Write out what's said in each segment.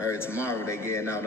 I heard tomorrow they getting out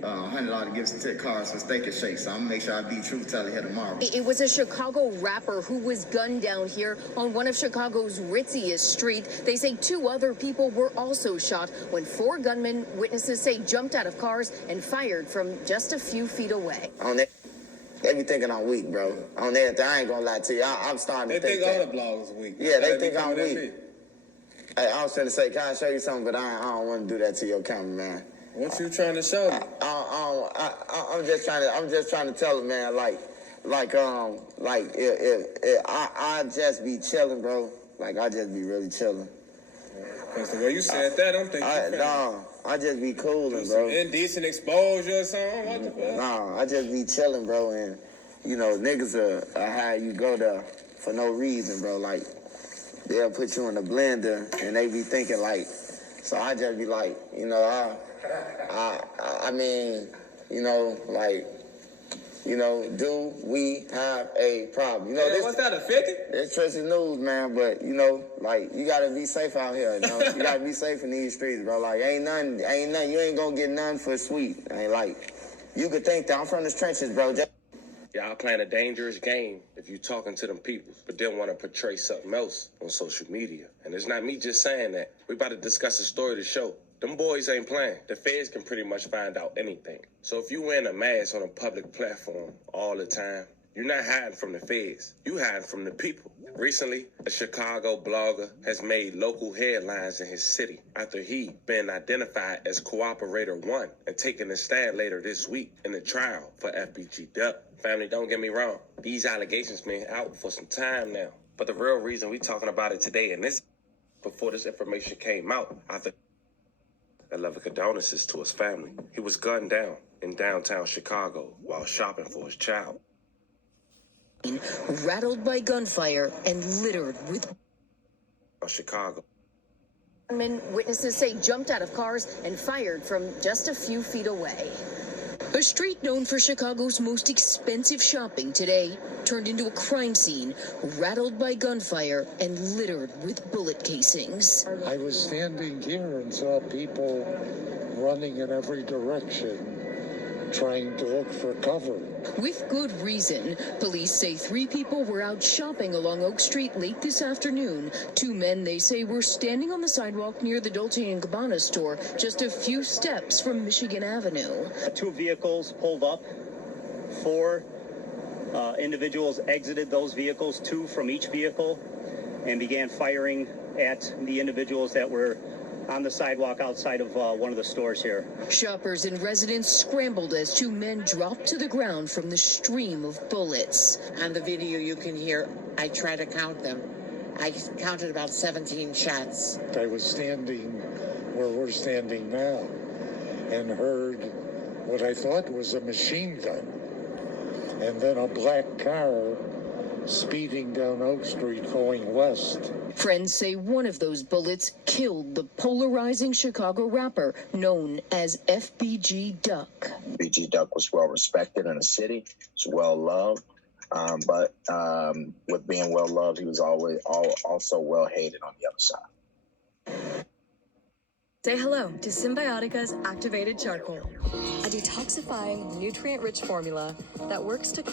$100 gifts to cars for Steak and Shake, so I'm gonna make sure I be truth teller here tomorrow. It was a Chicago rapper who was gunned down here on one of Chicago's ritziest streets. They say 2 other people were also shot when 4 gunmen, witnesses say, jumped out of cars and fired from just a few feet away. On that, they be thinking I'm weak, bro. On everything, I ain't gonna lie to you. I'm starting to think all the bloggers weak. Yeah, they think I'm weak. Hey, I was trying to say, can I show you something? But I don't want to do that to your camera, man. What you trying to show me? I'm just trying to tell him, man. If I just be chilling, bro. Like I just be really chilling. Cause the way you said that, I'm thinking. I just be cooling, bro. Some indecent exposure or something. What the fuck? No, I just be chilling, bro. And you know, niggas are how you go there for no reason, bro. Like they'll put you in a blender and they be thinking like. So I just be like, you know, I mean, you know, like, you know, do we have a problem? You know, what's that, a 50? It's Tracy News, man, but, you know, like, you got to be safe out here, you know? You got to be safe in these streets, bro. Like, ain't nothing, you ain't going to get none for sweet. Ain't like, you could think that I'm from the trenches, bro. Y'all playing a dangerous game if you talking to them people, but then want to portray something else on social media. And it's not me just saying that. We about to discuss a story to show. Them boys ain't playing. The feds can pretty much find out anything. So if you wearing a mask on a public platform all the time, you're not hiding from the feds. You hiding from the people. Recently, a Chicago blogger has made local headlines in his city after he been identified as Cooperator 1 and taking a stand later this week in the trial for FBG Duck. Family, don't get me wrong. These allegations been out for some time now. But the real reason we talking about it today and this before this information came out, after I love condolences to his family. He was gunned down in downtown Chicago while shopping for his child. Rattled by gunfire and littered with Chicago. Witnesses say jumped out of cars and fired from just a few feet away. A street known for Chicago's most expensive shopping today turned into a crime scene, rattled by gunfire and littered with bullet casings. I was standing here and saw people running in every direction, trying to look for cover. With good reason. Police say 3 people were out shopping along Oak Street late this afternoon. 2 men, they say, were standing on the sidewalk near the Dolce & Gabbana store, just a few steps from Michigan Avenue. 2 vehicles pulled up. 4 individuals exited those vehicles, 2 from each vehicle, and began firing at the individuals that were on the sidewalk outside of one of the stores here. Shoppers and residents scrambled as 2 men dropped to the ground from the stream of bullets. On the video you can hear, I try to count them. I counted about 17 shots. I was standing where we're standing now and heard what I thought was a machine gun. And then a black car speeding down Oak Street going west. Friends say one of those bullets killed the polarizing Chicago rapper known as FBG Duck. FBG Duck was well respected in the city. He was well loved. But with being well loved, he was always also well hated on the other side. Say hello to Symbiotica's activated charcoal, a detoxifying, nutrient-rich formula that works to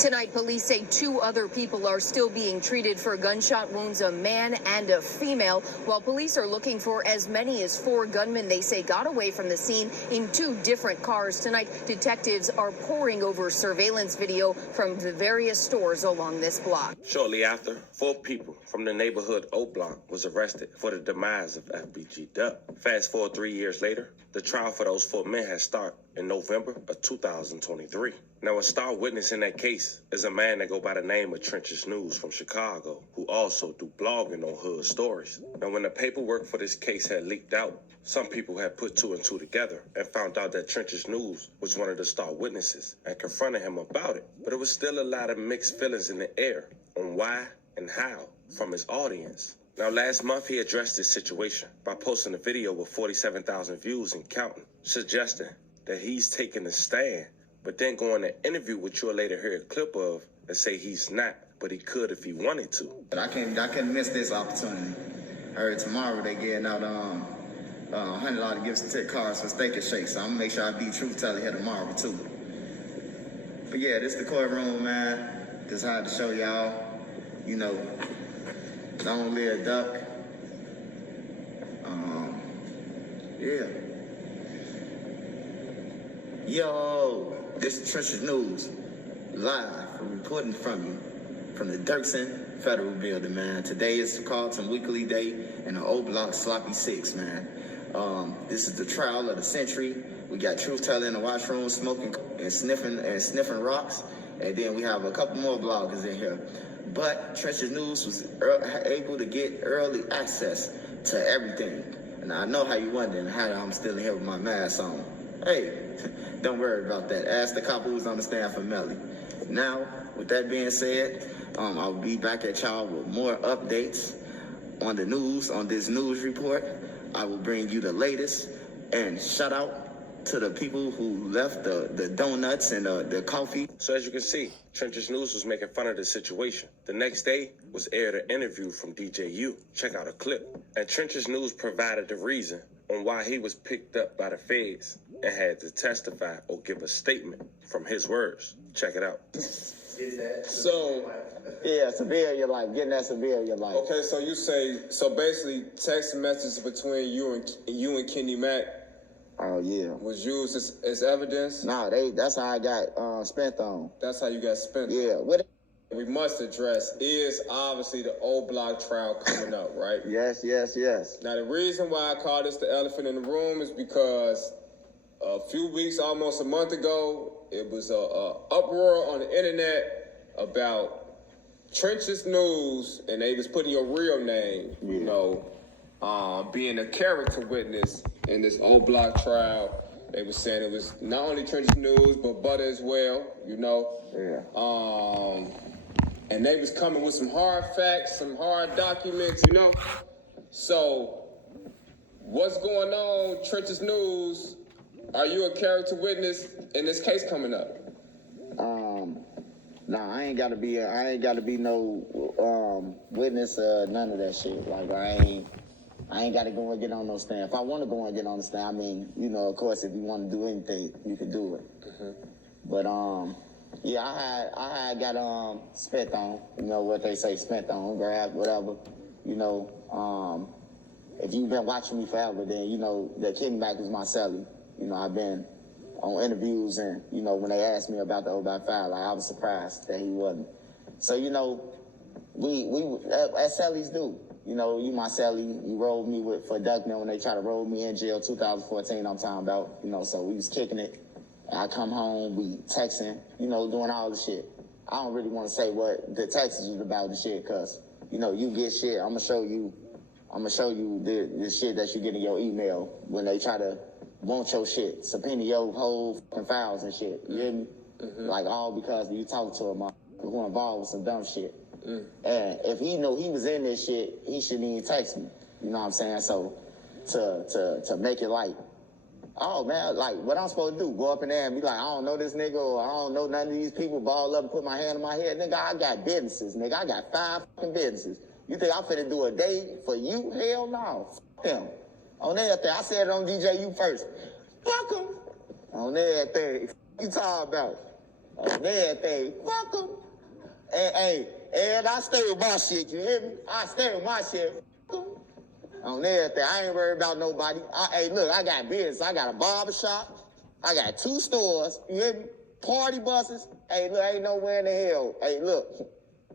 Tonight, police say 2 other people are still being treated for gunshot wounds, a man and a female, while police are looking for as many as 4 gunmen they say got away from the scene in 2 different cars. Tonight, detectives are poring over surveillance video from the various stores along this block. Shortly after, 4 people from the neighborhood O Block was arrested for the demise of FBG Duck. Fast forward 3 years later, the trial for those 4 men has started in November of 2023. Now, a star witness in that case is a man that go by the name of Trenches News from Chicago, who also do blogging on hood stories. Now, when the paperwork for this case had leaked out, some people had put 2 and 2 together and found out that Trenches News was one of the star witnesses and confronted him about it. But it was still a lot of mixed feelings in the air on why and how from his audience. Now, last month, he addressed this situation by posting a video with 47,000 views and counting, suggesting that he's taking a stand, but then going to interview what you'll later hear a clip of and say he's not, but he could if he wanted to. But I couldn't miss this opportunity. I or tomorrow they getting out $100 gift to cars for Steak and Shake. So I'm gonna make sure I be truth teller here tomorrow too. But yeah, this the courtroom, man. Just had to show y'all, you know, don't live duck. Yeah. Yo, this is Trenches News, live reporting from you, from the Dirksen Federal Building, man. Today is Carlton Weekly Day in the O Block Sloppy 6, man. This is the trial of the century. We got truth teller in the washroom smoking and sniffing rocks, and then we have a couple more bloggers in here. But Trenches News was able to get early access to everything. And I know how you wondering how I'm still in here with my mask on. Hey, don't worry about that. Ask the cop who's on the stand for Melly. Now, with that being said, I'll be back at y'all with more updates on the news, on this news report. I will bring you the latest. And shout out to the people who left the donuts and the coffee. So as you can see, Trenches News was making fun of the situation. The next day was aired an interview from DJ U. Check out a clip. And Trenches News provided the reason on why he was picked up by the feds and had to testify or give a statement from his words. Check it out. So, Yeah, civilian life, getting that civilian life. okay, so you say, so basically text messages between you and Kenny Mac Oh yeah. was used as evidence? Nah, that's how I got spent on. That's how you got spent. Yeah. What? We must address is obviously the old block trial coming up, right? Yes. Now, the reason why I call this the elephant in the room is because a few weeks, almost a month ago, it was a uproar on the internet about Trenches News, and they was putting your real name, you know, being a character witness in this old block trial. They was saying it was not only Trenches News, but Butter as well, you know. Yeah. And they was coming with some hard facts, some hard documents, you know. So, what's going on, Trenches News? Are you a character witness in this case coming up? Nah, I ain't gotta be no witness, none of that shit. Like I ain't gotta go and get on no stand. If I wanna go and get on the stand, I mean, you know, of course if you wanna do anything, you can do it. Mm-hmm. But yeah, I had got spent on, you know what they say, spent on, grabbed, whatever. You know, if you've been watching me forever, then you know that Kenny Mac is my celly. You know, I've been on interviews, and you know when they asked me about the 0x5, like I was surprised that he wasn't. So you know, we as cellies do. You know, you my celly. You rolled me for Duckman when they tried to roll me in jail 2014. I'm talking about. You know, so we was kicking it. I come home, we texting, you know, doing all the shit. I don't really want to say what the text is about the shit, cause you know you get shit. I'm gonna show you the shit that you get in your email when they try to want your shit, subpoena your whole fucking files and shit. You hear me? Mm-hmm. Like all because you talk to a motherfucker who involved with some dumb shit. Mm. And if he knew he was in this shit, he shouldn't even text me. You know what I'm saying? So to make it like, oh man, like what I'm supposed to do? Go up in there and be like, I don't know this nigga, or I don't know none of these people. Ball up and put my hand on my head, nigga. I got businesses, nigga. I got 5 fucking businesses. You think I'm finna do a day for you? Hell no. Fuck them. On everything, I said it on DJ U first. Fuck them. On everything. Fuck you talking about? On everything. Fuck them. And I stay with my shit. You hear me? I stay with my shit. Fuck them. On everything. I ain't worried about nobody. Hey, look, I got business. I got a barbershop. I got 2 stores. You hear me? Party buses. Hey, look, ain't nowhere in the hell. Hey, look.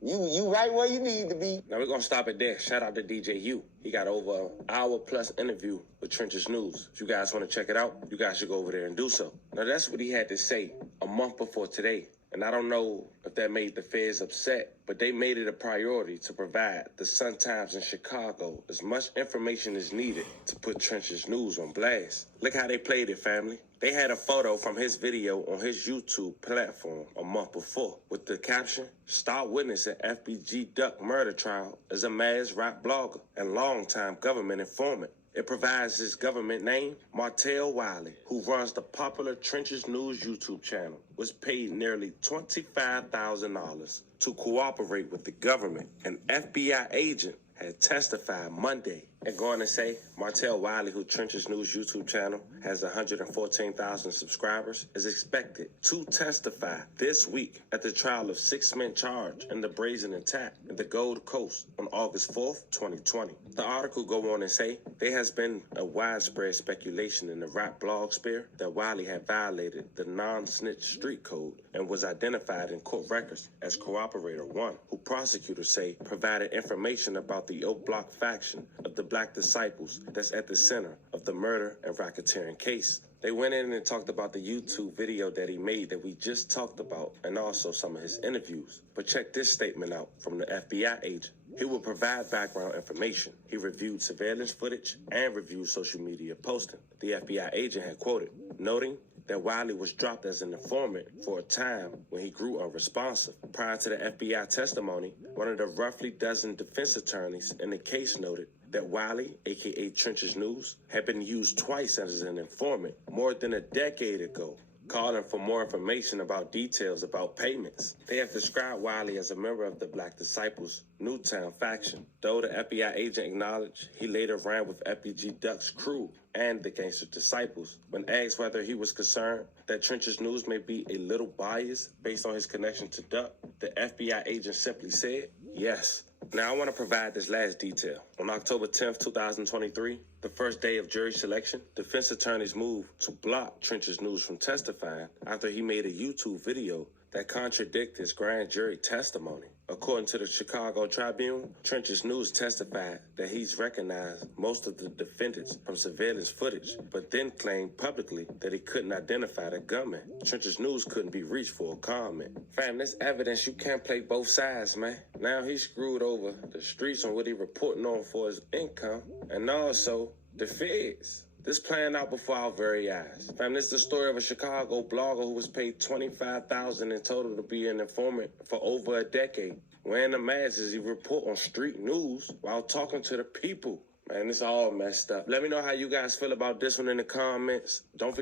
You right where you need to be. Now we're gonna stop it there. Shout out to DJ U. He got over an hour-plus interview with Trenches News. If you guys want to check it out, you guys should go over there and do so. Now that's what he had to say a month before today. And I don't know if that made the feds upset, but they made it a priority to provide the Sun-Times in Chicago as much information as needed to put Trenches News on blast. Look how they played it, family. They had a photo from his video on his YouTube platform a month before with the caption, "Star witness at FBG Duck murder trial is a Maz rap blogger and longtime government informant." It provides his government name, Martell Wiley, who runs the popular Trenches News YouTube channel, was paid nearly $25,000 to cooperate with the government. An FBI agent had testified Monday. And going to say, Martell Wiley, who Trenches News YouTube channel has 114,000 subscribers, is expected to testify this week at the trial of 6 men charged in the brazen attack in the Gold Coast on August 4th, 2020. The article go on and say, there has been a widespread speculation in the rap blog sphere that Wiley had violated the non-snitch street code and was identified in court records as Cooperator 1, who prosecutors say provided information about the Oak Block faction of the Black Disciples that's at the center of the murder and racketeering case. They went in and talked about the YouTube video that he made that we just talked about and also some of his interviews. But check this statement out from the FBI agent. He will provide background information. He reviewed surveillance footage and reviewed social media posting. The FBI agent had quoted, noting that Wiley was dropped as an informant for a time when he grew unresponsive. Prior to the FBI testimony, one of the roughly dozen defense attorneys in the case noted that Wiley, aka Trenches News, had been used twice as an informant more than a decade ago, calling for more information about details about payments. They have described Wiley as a member of the Black Disciples Newtown faction. Though the FBI agent acknowledged he later ran with FBG Duck's crew and the Gangster Disciples, when asked whether he was concerned that Trenches News may be a little biased based on his connection to Duck, the FBI agent simply said, yes. Now, I want to provide this last detail. On October 10th, 2023, the first day of jury selection, defense attorneys moved to block Trenches News from testifying after he made a YouTube video that contradicted his grand jury testimony. According to the Chicago Tribune, Trenches News testified that he's recognized most of the defendants from surveillance footage, but then claimed publicly that he couldn't identify the gunman. Trenches News couldn't be reached for a comment. Fam, this evidence you can't play both sides, man. Now he screwed over the streets on what he reporting on for his income, and also the feds. This playing out before our very eyes. Fam, this is the story of a Chicago blogger who was paid $25,000 in total to be an informant for over a decade. Wearing the mask as he report on street news while talking to the people. Man, this all messed up. Let me know how you guys feel about this one in the comments. Don't forget